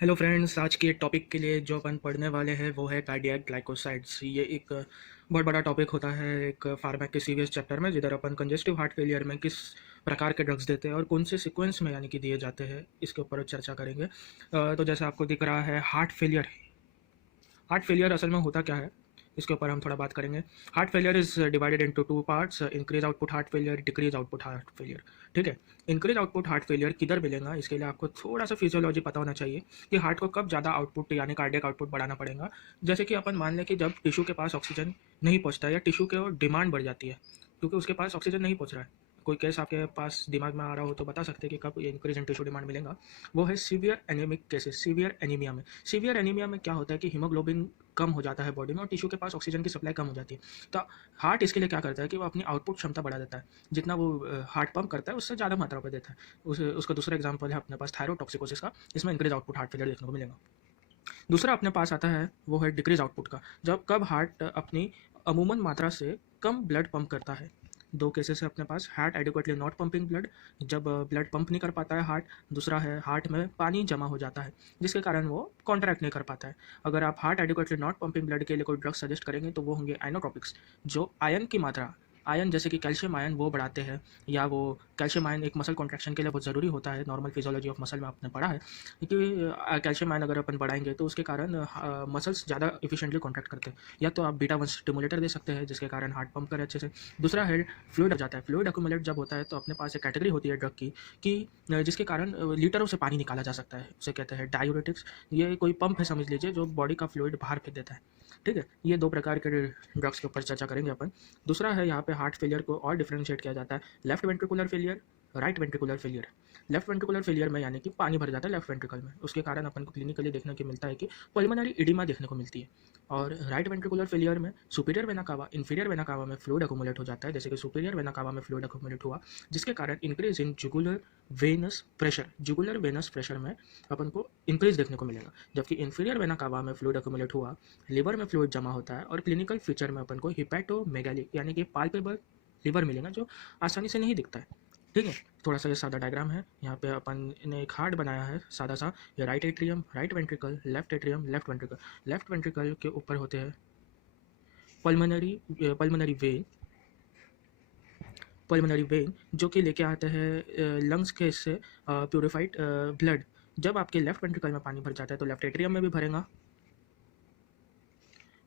Hello friends, आज के topic के लिए जो अपन पढ़ने वाले हैं वो है कार्डियक ग्लाइकोसाइड्स। ये एक बहुत बड़ा टॉपिक होता है एक फार्मा के सीवीएस चैप्टर में, जिधर अपन कंजेस्टिव हार्ट फेलियर में किस प्रकार के ड्रग्स देते हैं और कौन से सीक्वेंस में यानी कि दिए जाते हैं, इसके ऊपर चर्चा करेंगे। तो जैसे आपको दिख रहा है हार्ट फेलियर असल में होता क्या है, इसके ऊपर हम थोड़ा बात करेंगे। Heart failure is divided into two parts, increase output heart failure, decrease output heart failure. ठीक है, इंक्रीज आउटपुट हार्ट फेलियर किधर मिलेगा, इसके लिए आपको थोड़ा सा फिजियोलॉजी पता होना चाहिए कि हार्ट को कब ज़्यादा आउटपुट यानी कार्डियक आउटपुट बढ़ाना पड़ेगा। जैसे कि अपन मान लें कि जब टिश्यू के पास ऑक्सीजन नहीं पहुंचता या टिश्यू की डिमांड बढ़ जाती है क्योंकि उसके पास ऑक्सीजन नहीं पहुंच रहा है। कोई केस आपके पास दिमाग में आ रहा हो तो बता सकते हैं कि कब ये इंक्रीज इन टिश्यू डिमांड मिलेगा। वो है severe anaemic cases, severe anaemia में। सीवियर एनीमिया में क्या होता है कि हीमोग्लोबिन कम हो जाता है बॉडी में और टिश्यू के पास ऑक्सीजन की सप्लाई कम हो जाती है। तो हार्ट इसके लिए क्या करता है कि वो अपनी आउटपुट क्षमता बढ़ा देता है। जितना वो हार्ट पंप करता है उससे ज़्यादा मात्रा पर देता है। उसका दूसरा एग्जाम्पल है अपने पास थायरोटॉक्सिकोसिस का, इसमें इंक्रीज आउटपुट हार्ट फेलियर देखने को मिलेगा। दूसरा अपने पास आता है वो है डिक्रीज आउटपुट का, जब कब हार्ट अपनी अमूमन मात्रा से कम ब्लड पंप करता है। दो केसेस है अपने पास, heart adequately not pumping blood, जब ब्लड पंप नहीं कर पाता है हार्ट। दूसरा है हार्ट में पानी जमा हो जाता है जिसके कारण वो कॉन्ट्रैक्ट नहीं कर पाता है। अगर आप heart adequately not pumping blood के लिए कोई ड्रग सजेस्ट करेंगे तो वो होंगे आयनोट्रॉपिक्स, जो आयन की मात्रा, आयन जैसे कि कैल्शियम आयन वो बढ़ाते हैं, या वो कैल्शियम आयन एक मसल कॉन्ट्रैक्शन के लिए बहुत ज़रूरी होता है। नॉर्मल फिजियोलॉजी ऑफ मसल में आपने पढ़ा है क्योंकि कैल्शियम आयन अगर अपन बढ़ाएंगे तो उसके कारण मसल्स ज़्यादा इफिशिएंटली कॉन्ट्रैक्ट करते हैं। या तो आप बीटा वन स्टिमुलेटर दे सकते हैं जिसके कारण हार्ट पंप करे अच्छे से। दूसरा है फ्लूइड आ जाता है। फ्लूइड एक्यूमुलेट जब होता है तो अपने पास एक कैटेगरी होती है ड्रग की कि जिसके कारण लीटरों से पानी निकाला जा सकता है, उसे कहते हैं डायूरेटिक्स। ये कोई पंप है समझ लीजिए जो बॉडी का फ्लूइड बाहर फेंक देता है। ठीक है, ये दो प्रकार के ड्रग्स के ऊपर चर्चा करेंगे अपन। दूसरा है यहाँ पे हार्ट फेलियर को और डिफ्रेंशिएट किया जाता है, left ventricular failure, right ventricular failure. Left ventricular failure में यानी कि पानी भर जाता है लेफ्ट वेंट्रिकल में, उसके कारण अपन को क्लिनिकली देखने को मिलता है कि पल्मोनरी इडिमा देखने को मिलती है। और राइट वेंट्रिकुलर फेलियर में superior vena cava, inferior vena cava में फ्लूइड अकोमुलेट हो जाता है, जैसे कि सुपीरियर वेना कावा में फ्लूइड अकोमुलेट हुआ जिसके कारण increase in jugular venous pressure, jugular venous pressure में अपन को इंक्रीज देखने को मिलेगा। जबकि इंफीरियर वेना कावा में फ्लूइड अकोमुलेट हुआ, लिवर में फ्लूइड जमा होता है और क्लिनिकल फीचर में अपन को हिपैटोमेगाली यानी कि पाल्पेबल लिवर मिलेगा जो आसानी से नहीं दिखता है। ठीक है, थोड़ा सा ये सादा डायग्राम है। यहाँ पे अपन ने एक हार्ट बनाया है सादा सा। ये right atrium, right ventricle, left atrium, left ventricle. Left ventricle के ऊपर होते हैं pulmonary pulmonary vein, pulmonary vein जो कि लेके आते हैं लंग्स के इससे प्योरीफाइड ब्लड। जब आपके लेफ्ट वेंट्रिकल में पानी भर जाता है तो लेफ्ट एट्रियम में भी भरेगा,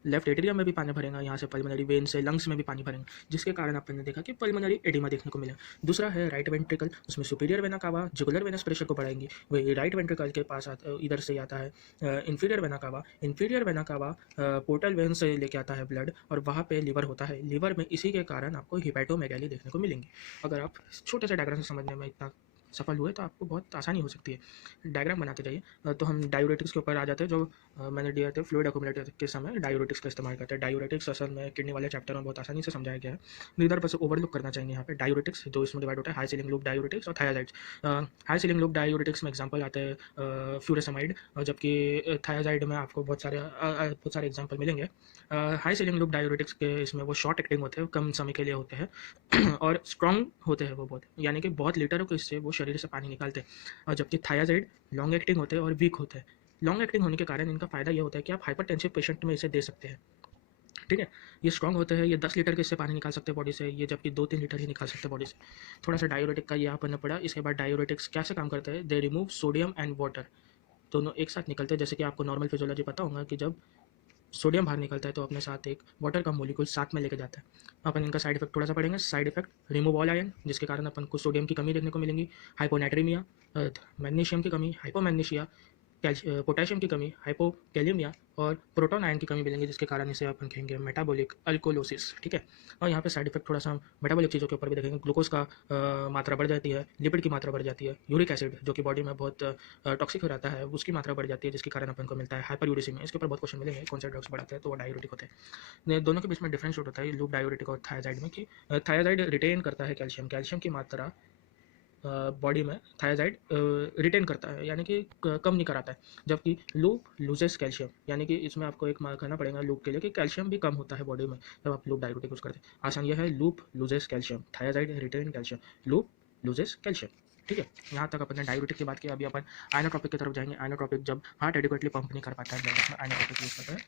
लेफ्ट एट्रियम में भी पानी भरेगा, यहाँ से पल्मोनरी वेन से लंग्स में भी पानी भरेगा जिसके कारण अपन ने देखा कि पल्मोनरी एडिमा देखने को मिला। दूसरा है राइट वेंट्रिकल, उसमें superior vena cava jugular venous pressure को बढ़ाएंगी। वही राइट वेंट्रिकल के पास इधर से आता है inferior vena cava. Inferior vena cava portal vein से लेके आता है ब्लड और वहाँ पे लिवर होता है। लिवर में इसी के कारण आपको हिपैटोमेगाली देखने को मिलेंगी। अगर आप छोटे से डायग्राम से समझने में इतना सफल हुए तो आपको बहुत आसानी हो सकती है। डायग्राम बनाते जाइए। तो हम डायूरेटिक्स के ऊपर आ जाते हैं जो मैंने दिया था। फ्लूइड अकोमुलेटर के समय डायूरेटिक्स का इस्तेमाल करते हैं। डायूरेटिक्स असल में किडनी वाले चैप्टर में बहुत आसानी से समझाया गया है, तो इधर पर से ओवरलुक करना चाहिए। यहाँ पे डायूरेटिक्स दो इसमें डिवाइड होता है, हाई सीलिंग लूप डायूरेटिक्स और थायाजाइड्स। हाई सीलिंग लूप डायूरेटिक्स में एग्जाम्पल आते हैं फ्यूरेसमाइड, जबकि थायाजाइड में आपको बहुत सारे एग्जाम्पल मिलेंगे। हाई सीलिंग लूप डायूरेटिक्स के इसमें वो शॉर्ट एक्टिंग होते हैं, कम समय के लिए होते हैं और स्ट्रॉन्ग होते हैं वो बहुत, यानी कि बहुत लीटरों के इससे वो शरीर से पानी निकालते हैं। और जबकि थायाजाइड लॉन्ग एक्टिंग होते हैं और वीक होते हैं। लॉन्ग एक्टिंग होने के कारण इनका फ़ायदा ये होता है कि आप हाइपरटेंसिव पेशेंट में इसे दे सकते हैं। ठीक है, ये स्ट्रॉन्ग होते हैं, ये 10 लीटर के इससे पानी निकाल सकते हैं बॉडी से, ये जबकि 2-3 लीटर ही निकाल सकते हैं बॉडी से। थोड़ा सा डायूरेटिक का ये यहाँ पढ़ना पड़ा। इसके बाद डायूरेटिक्स कैसे काम करते हैं, they remove sodium and water, दोनों एक साथ निकलते हैं। जैसे कि आपको नॉर्मल फिजियोलॉजी पता होगा कि जब सोडियम बाहर निकलता है तो अपने साथ एक वाटर का मोलिक्यूल साथ में लेके जाता है। अपन इनका साइड इफेक्ट थोड़ा सा पढ़ेंगे। Side effect, remove all ion जिसके कारण अपन को सोडियम की कमी देखने को मिलेंगी, हाइपोनेट्रीमिया, मैग्नीशियम की कमी, हाइपोमैग्नीशिया, पोटेशियम की कमी, हाइपोकैलिमिया और प्रोटॉन आयन की कमी मिलेंगी जिसके कारण इसे अपन कहेंगे मेटाबॉलिक अल्कोलोसिस। ठीक है, और यहाँ पे साइड इफेक्ट थोड़ा सा मेटाबॉलिक चीज़ों के ऊपर भी देखेंगे। ग्लूकोज का मात्रा बढ़ जाती है, लिपिड की मात्रा बढ़ जाती है, यूरिक एसिड जो कि बॉडी में बहुत टॉक्सिक हो जाता है उसकी मात्रा बढ़ जाती है जिसके कारण अपन को मिलता है हाइपर यूरिसीमिया। इसके ऊपर बहुत क्वेश्चन मिलेंगे, कौन से ड्रग्स बढ़ाते हैं तो वो डायूरेटिक होते हैं। दोनों के बीच में डिफरेंस होता है लूप डायूरेटिक और थायाजाइड में कि थायाजाइड रिटेन करता है कैल्शियम, कैल्शियम की मात्रा बॉडी में थायाजाइड रिटेन करता है यानी कि कम नहीं कराता है, जबकि लूप लूजेस कैल्शियम, यानी कि इसमें आपको एक मार्क करना पड़ेगा लूप के लिए कि कैल्शियम भी कम होता है बॉडी में जब आप लूप डायूरेटिक यूज करते हैं। आसान यह है, loop loses calcium, thiazide retain calcium, loop loses calcium. ठीक है, यहाँ तक अपन ने डायूरेटिक की बात की। अभी अपन आइनोट्रोपिक की तरफ जाएंगे। आइनोट्रोपिक जब हार्ट एडिक्वेटली पंप नहीं कर पाता है ब्लड में, आइनोट्रोपिक यूज़ करते हैं।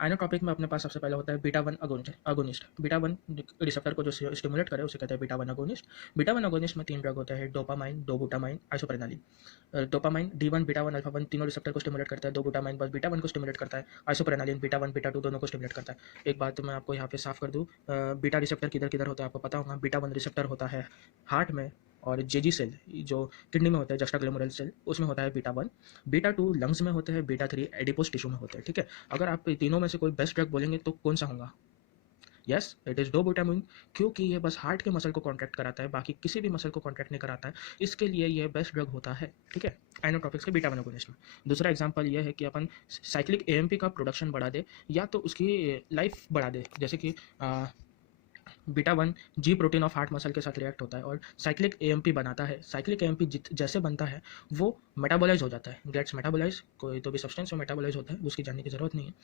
आइनोट्रोपिक में अपने पास सबसे पहले होता है beta one agonist. Beta one receptor को जो स्टिमुलेट करे उसे कहते हैं beta one agonist. Beta one agonist में 3 ड्रग होते हैं, dopamine, dobutamine, isoprenaline. Dopamine D1 beta one alpha one तीनों रिसेप्टर को स्टिमुलेट करता है। डोबुटामाइन बस बीटा वन को स्टिमुलेट करता है। Isoprenaline beta one beta two दोनों को स्टिमुलेट करता है। एक बात मैं आपको यहाँ पे साफ कर दूँ, बीटा रिसेप्टर किधर किधर होता है आपको पता होगा। बीटा वन रिसेप्टर होता है हार्ट में, और जेजी सेल जो किडनी में होता है, जस्टाग्लोमेरुलर सेल, उसमें होता है beta one. Beta two lungs में होते हैं, बीटा थ्री एडिपोस टिश्यू में होते हैं। ठीक है, अगर आप तीनों में से कोई बेस्ट ड्रग बोलेंगे तो कौन सा होगा? यस, इट इज़ डोबुटामाइन, क्योंकि ये बस हार्ट के मसल को कॉन्ट्रैक्ट कराता है, बाकी किसी भी मसल को कॉन्ट्रैक्ट नहीं कराता है, इसके लिए ये बेस्ट ड्रग होता है। ठीक है, आइनोट्रोपिक्स के बीटा वन अगोनिस्ट में। दूसरा एग्जांपल ये है कि अपन साइक्लिक एएमपी का प्रोडक्शन बढ़ा दे या तो उसकी लाइफ बढ़ा दे, जैसे कि beta one ji protein of heart muscle के साथ रिएक्ट होता है और साइक्लिक एएमपी बनाता है। साइक्लिक एएमपी जैसे बनता है वो मेटाबोलाइज हो जाता है, गेट्स मेटाबोलाइज, कोई तो भी सब्सटेंस में मेटाबोलाइज होता है, उसकी जानने की जरूरत नहीं है।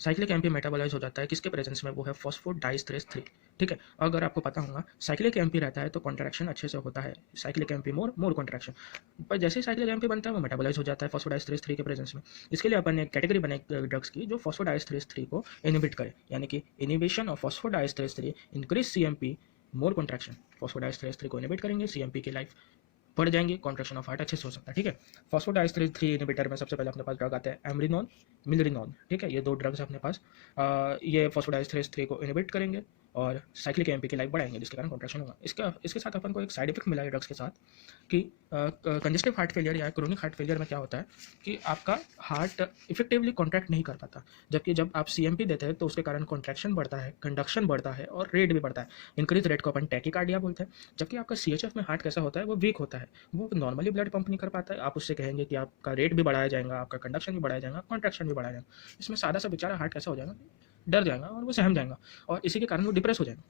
साइक्लिक एएमपी मेटाबोलाइज हो जाता है किसके प्रेजेंस में? वो है फॉस्फोडाइस्ट्रेस 3। ठीक है, अगर आपको पता होगा साइक्लिक एएमपी रहता है तो कॉन्ट्रैक्शन अच्छे से होता है, साइक्लिक एएमपी मोर कॉन्ट्रैक्शन, पर जैसे ही साइक्लिक एएमपी बनता है वो मेटाबोलाइज हो जाता है फॉस्फोडाइस्ट्रेस 3 के प्रेजेंस में। इसके लिए अपन एक कैटेगरी बनाई ड्रग्स की जो फॉस्फोडाइस्ट्रेस 3 को इनिबिट करे, यानी कि inhibition of phosphodiesterase 3 increase CMP more contraction. Phosphodiesterase 3 को इनिबिट करेंगे, सीएमपी की लाइफ बढ़ जाएंगे, कॉन्ट्रैक्शन ऑफ हार्ट अच्छे से हो सकता है। ठीक है, फॉस्फोडाइस्ट्रेस 3 इनिबिटर में सबसे पहले अपने पास ड्रग आते हैं एमरिनोन, मिलरिनोन। ठीक है, ये दो ड्रग्स अपने पास, ये फॉस्फोडाइस्ट्रेस 3 को इनिबिट करेंगे और साइक्लिक एएमपी की लाइफ बढ़ाएंगे, जिसके कारण कॉन्ट्रैक्शन होगा। इसके साथ अपन को एक साइड इफेक्ट मिला है ड्रग्स के साथ कि कंजेस्टिव हार्ट फेलियर या क्रोनिक हार्ट फेलियर में क्या होता है कि आपका हार्ट इफेक्टिवली कॉन्ट्रैक्ट नहीं कर पाता, जबकि जब आप सीएमपी देते हैं तो उसके कारण कॉन्ट्रैक्शन बढ़ता है, कंडक्शन बढ़ता है और रेट भी बढ़ता है। इंक्रीज रेट को अपन टैकीकार्डिया बोलते हैं। जबकि आपका सीएचएफ में हार्ट कैसा होता है, वो वीक होता है, वो नॉर्मली ब्लड पंप नहीं कर पाता है। आप उससे कहेंगे कि आपका रेट भी बढ़ाया जाएगा, आपका कंडक्शन भी बढ़ाया जाएगा, कॉन्ट्रैक्शन भी बढ़ाया जाएगा। इसमें सादा सा बेचारा हार्ट कैसा हो जाएगा, डर जाएगा और वो सहम जाएगा, और इसी के कारण वो डिप्रेस हो जाएगा।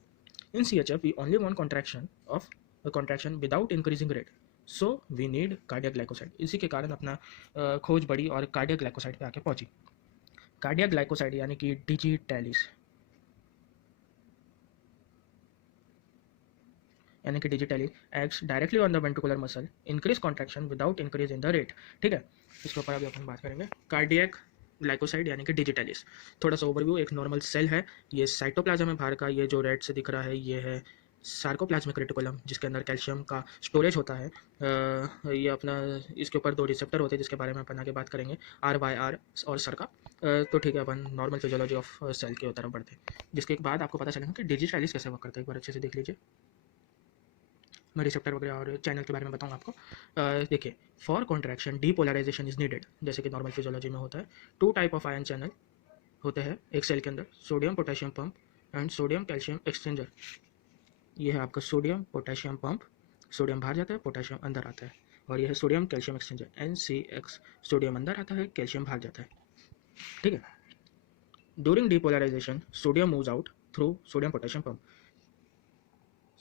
इन CHF we only want contraction without increasing rate, so we need cardiac glycoside। इसी के कारण अपना खोज बढ़ी और कार्डियक ग्लाइकोसाइड पे आके पहुंची। कार्डियक ग्लाइकोसाइड यानी कि डिजिटैलिस, यानी कि digitalis acts directly on the ventricular muscle, increase contraction without increase in the rate. ठीक है, इसके ऊपर अभी अपन बात करेंगे। कार्डियक ग्लाइकोसाइड यानी कि डिजिटैलिस, थोड़ा सा ओवरव्यू। एक नॉर्मल सेल है, ये साइटोप्लाज्म है बाहर का, ये जो रेड से दिख रहा है ये है सार्कोप्लाज्मिक रेटिकुलम, जिसके अंदर कैल्शियम का स्टोरेज होता है। ये अपना, इसके ऊपर 2 रिसेप्टर होते हैं जिसके बारे में अपन आगे बात करेंगे, RYR और सरका। तो ठीक है, अपन नॉर्मल फिजियोलॉजी ऑफ सेल की तरफ बढ़ते हैं, जिसके बाद आपको पता चलेगा कि डिजिटैलिस कैसे वर्क करता है। एक बार अच्छे से देख लीजिए, मैं रिसेप्टर वगैरह और चैनल के बारे में बताऊंगा आपको। देखिए, for contraction depolarization is needed, जैसे कि नॉर्मल फिजियोलॉजी में होता है। 2 टाइप ऑफ आयन चैनल होते हैं एक सेल के अंदर, sodium potassium pump and sodium calcium exchanger. ये है आपका सोडियम पोटेशियम पंप, सोडियम बाहर जाता है, पोटेशियम अंदर आता है, और यह है sodium calcium exchanger, NCX। Sodium अंदर आता है, कैल्शियम बाहर जाता है। ठीक है, during depolarization sodium moves out through sodium potassium pump,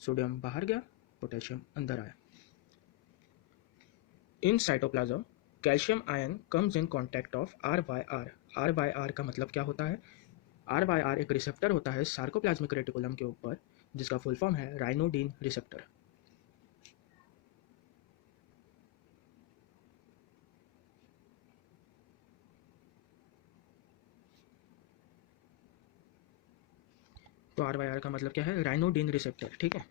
sodium बाहर गया, पोटेशियम अंदर आया। In cytoplasm calcium ion comes in contact of RYR। RYR का मतलब क्या होता है? RYR एक रिसेप्टर होता है सार्कोप्लाज्मिक रेटिकुलम के ऊपर, जिसका फुल फॉर्म है राइनोडिन रिसेप्टर। तो RYR का मतलब क्या है? राइनोडिन रिसेप्टर। ठीक है,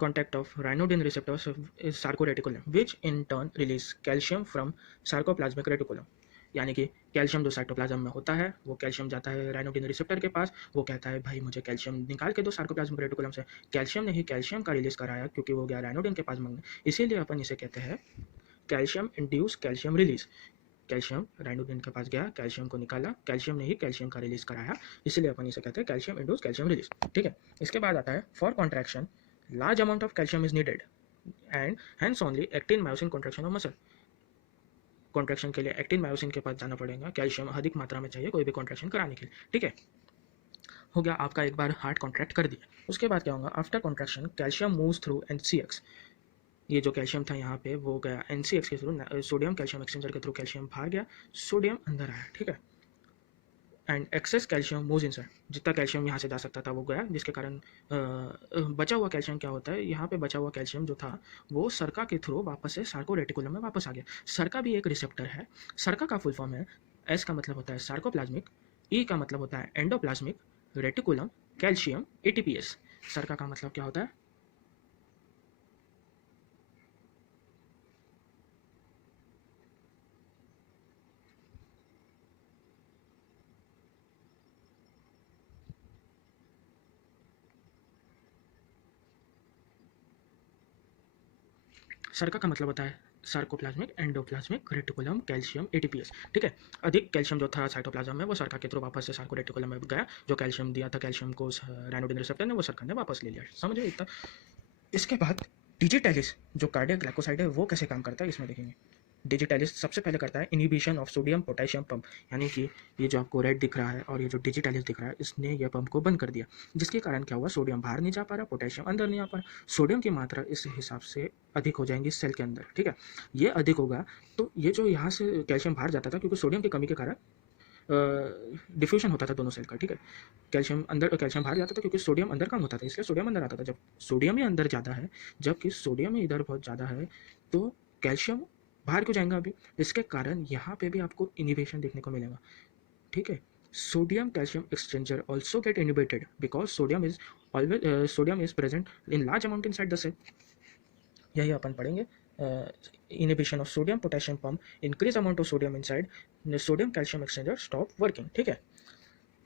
contact of ryanodine receptors is sarcoreticulum, which in turn release calcium from sarcoplasmic reticulum। यानी कि कैल्शियम जो साइटोप्लाज्म में होता है, वो कैल्शियम जाता है राइनोडिन रिसेप्टर के पास, वो कहता है भाई मुझे कैल्शियम निकाल के दो सार्कोप्लाज्मिक रेटिकुलम से। कैल्शियम ने ही कैल्शियम का रिलीज कराया, क्योंकि वो गया राइनोडिन के पास मांगने, इसीलिए अपन इसे कहते हैं calcium induce calcium release. Calcium ryanodine के पास गया, कैल्शियम को निकाला, कैल्शियम ने ही कैल्शियम का रिलीज कराया, इसलिए अपन इसे कहते हैं कैल्शियम इंड्यूस कैल्शियम रिलीज। ठीक है, इसके बाद आता है for contraction large amount of calcium is needed and hence only actin myosin contraction of muscle। Contraction के लिए एक्टिन मायोसिन के पास जाना पड़ेगा, कैल्शियम अधिक मात्रा में चाहिए कोई भी कॉन्ट्रैक्शन कराने के लिए। ठीक है, हो गया आपका, एक बार हार्ट कॉन्ट्रैक्ट कर दिया, उसके बाद क्या होगा? After contraction calcium moves through NCX। ये जो कैल्शियम था यहाँ पे वो गया NCX के थ्रू, सोडियम कैल्शियम एक्सचेंजर के थ्रू कैल्शियम बाहर गया, सोडियम अंदर आया। ठीक है, and excess calcium moves inside, जितना कैल्शियम यहाँ से जा सकता था वो गया, जिसके कारण बचा हुआ कैल्शियम क्या होता है, यहाँ पे बचा हुआ कैल्शियम जो था वो सरका के थ्रू वापस से सार्कोरेटिकुलम में वापस आ गया। सरका भी एक रिसेप्टर है। सरका का फुल फॉर्म है, एस का मतलब होता है सार्कोप्लाज्मिक, ई का मतलब होता है एंडोप्लाज्मिक रेटिकुलम कैल्शियम एटीपीएस। सरका का मतलब क्या होता है? सरका का मतलब होता है sarcoplasmic endoplasmic reticulum calcium ATPase. ठीक है, अधिक कैल्शियम जो था साइटोप्लाज्म में वो सरका के थ्रू वापस से सार्कोरेटिकुलम में गया। जो कैल्शियम दिया था कैल्शियम को राइनोडिन रिसेप्टर ने, वो सरका ने वापस ले लिया। समझे इतना? इसके बाद डिजिटैलिस जो कार्डियक ग्लाइकोसाइड है वो कैसे काम करता है इसमें देखेंगे। डिजिटैलिस सबसे पहले करता है inhibition of sodium potassium pump, यानी कि ये जो आपको रेड दिख रहा है और ये जो डिजिटैलिस दिख रहा है, इसने ये पंप को बंद कर दिया, जिसके कारण क्या हुआ, सोडियम बाहर नहीं जा पा रहा, पोटेशियम अंदर नहीं आ पा रहा, सोडियम की मात्रा इस हिसाब से अधिक हो जाएंगी सेल के अंदर। ठीक है, ये अधिक होगा तो ये जो यहाँ से कैल्शियम बाहर जाता था, क्योंकि सोडियम की कमी के कारण डिफ्यूजन होता था दोनों सेल का। ठीक है, कैल्शियम बाहर जाता था क्योंकि सोडियम अंदर कम होता था, इसलिए सोडियम अंदर आता था। जब सोडियम ही अंदर ज़्यादा है, जबकि सोडियम ही इधर बहुत ज़्यादा है, तो कैल्शियम बाहर क्यों जाएगा अभी? इसके कारण यहाँ पे भी आपको इनिबिशन देखने को मिलेगा। ठीक है, sodium calcium exchanger also get inhibited because sodium is present in large amount inside the cell. यही अपन पढ़ेंगे। Inhibition of sodium potassium pump, increase amount of sodium inside, sodium calcium exchanger stop working. ठीक है,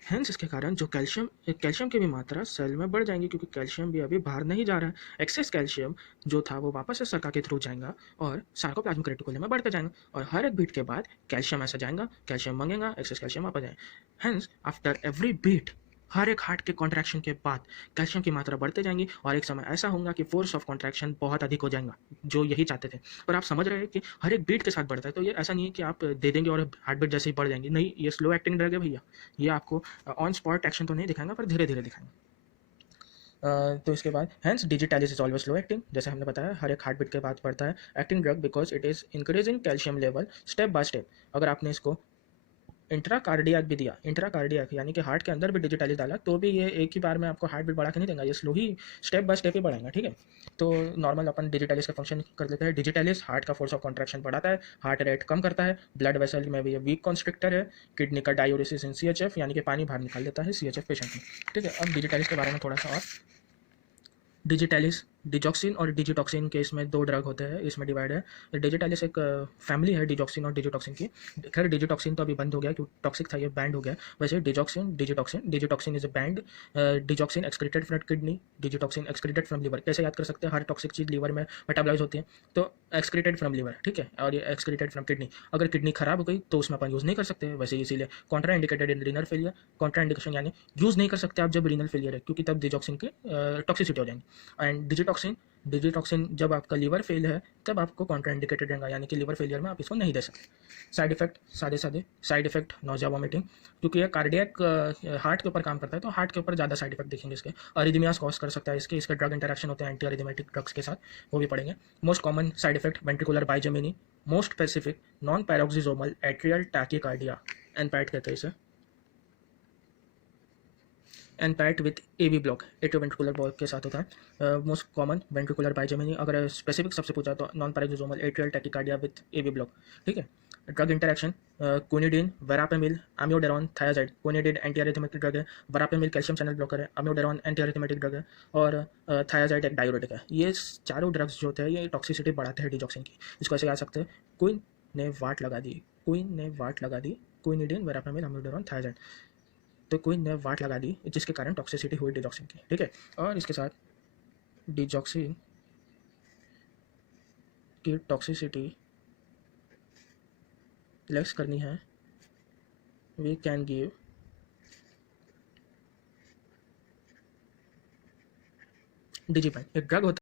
hence इसके कारण जो calcium की भी मात्रा सेल में बढ़ जाएंगी, क्योंकि कैल्शियम भी अभी बाहर नहीं जा रहा है। एक्सेस कैल्शियम जो था वो वापस से सरका के थ्रू जाएगा और सार्कोप्लाज्मिक रेटिकुलम में बढ़ता जाएगा, और हर एक बीट के बाद कैल्शियम ऐसा जाएगा, कैल्शियम मांगेगा, एक्सेस कैल्शियम वापस जाएगा। हेंस आफ्टर एवरी बीट, हर एक हार्ट के कॉन्ट्रैक्शन के बाद कैल्शियम की मात्रा बढ़ते जाएंगी, और एक समय ऐसा होगा कि फोर्स ऑफ कॉन्ट्रैक्शन बहुत अधिक हो जाएगा, जो यही चाहते थे। पर आप समझ रहे हैं कि हर एक बीट के साथ बढ़ता है, तो ये ऐसा नहीं है कि आप दे देंगे और हार्ट बीट जैसे ही बढ़ जाएंगी, नहीं, ये स्लो एक्टिंग ड्रग है भैया। ये आपको ऑन स्पॉट एक्शन तो नहीं दिखाएंगा, पर धीरे धीरे दिखाएंगे। तो इसके बाद hence digitalis is always low acting, जैसे हमने बताया हर एक हार्ट बीट के बाद पड़ता है acting drug, because it is increasing calcium level step by step. अगर आपने इसको इंट्राकार्डियक भी दिया, इंट्राकार्डियक यानी कि हार्ट के अंदर भी डिजिटली डाला, तो भी ये एक ही बार में आपको हार्ट बीट बढ़ा के नहीं देगा, ये स्लो ही स्टेप बाय स्टेप ही बढ़ाएगा। ठीक है, तो नॉर्मल अपन डिजिटलिस का फंक्शन कर लेते हैं। डिजिटलिस हार्ट का फोर्स ऑफ कॉन्ट्रैक्शन बढ़ाता है, हार्ट रेट कम करता है, ब्लड वेसल में भी ये वीक कॉन्स्ट्रिक्टर है, किडनी का डायूरेसिस इन CHF यानी कि पानी बाहर निकाल देता है CHF पेशेंट में। ठीक है, अब डिजिटलिस के बारे में थोड़ा सा और। डिजिटैलिस, डिजॉक्सिन और डिजिटॉक्सिन के इसमें दो ड्रग होते हैं, इसमें डिवाइड है। डिजिटैलिस एक फैमिली है डिजॉक्सिन और डिजिटॉक्सिन की। खैर डिजिटॉक्सिन तो अभी बंद हो गया क्योंकि टॉक्सिक था, ये बैंड हो गया। वैसे digitoxin is A band. Digoxin excreted from kidney, digitoxin excreted from liver. कैसे याद कर सकते हैं, हर टॉक्सिक चीज़ लीवर में मेटाबलाइज होती है, तो एक्सक्रीटेड फ्रॉम लिवर। ठीक है, और ये एक्सक्रीटेड फ्रॉम किडनी। अगर किडनी खराब हो गई तो उसमें अपन यूज़ नहीं कर सकते, वैसे इसीलिए Contra indicated in renal failure. Contra indication यानी यूज़ नहीं कर सकते आप जब रीनल फेलियर है, क्योंकि तब डिजॉक्सिन की टॉक्सिसिटी हो जाएंगी। एंड डिजिटॉक्सिन जब आपका लीवर फेल है तब आपको कॉन्ट्राइंडिकेटेड रहेगा, यानी कि लीवर फेलियर में आप इसको नहीं दे सकते। साइड इफेक्ट सादे साइड इफेक्ट नोजिया वॉमिटिंग, क्योंकि ये कार्डियक हार्ट के ऊपर काम करता है, तो हार्ट के ऊपर ज़्यादा साइड इफेक्ट देखेंगे इसके। अरिदमियास कॉज कर सकता है इसके ड्रग इंटरेक्शन होते हैं एंटी अरिदमेटिक ड्रग्स के साथ, वो भी पढ़ेंगे। Most common side effect ventricular bigeminy, most specific non paroxysmal atrial tachycardia, NPAT कहते हैं इसे। NPAT with AV block, atrioventricular block के साथ होता है। मोस्ट कॉमन वेंट्रिकुलर बाइजेमिनी, अगर स्पेसिफिक सबसे पूछा तो non paroxysmal atrial tachycardia with AV block. ठीक है, drug interaction quinidine, verapamil, amiodarone, thiazide. Quinidine anti arrhythmic drug है, वेरापेमिल कैल्शियम चैनल ब्लॉकर है, अम्योडेरॉन एंटी अरिथमेटिक ड्रग है, और थायाजाइड एक डायूरेटिक है। ये चारों ड्रग्स जो होते हैं ये टॉक्सिसिटी बढ़ाते हैं डिजॉक्सिन की। इसको ऐसे आ सकते हैं, क्विन ने वाट लगा दी, क्विनिडीन, वेरापेमिल, अम्योडेरॉन, थायाजाइड। तो कोई ने वाट लगा दी जिसके कारण टॉक्सिसिटी हुई डिजॉक्सिन की। ठीक है, और इसके साथ डिजॉक्सिन की टॉक्सिसिटी लेस करनी है, वी कैन गिव डिजिपेन, एक ड्रग होता है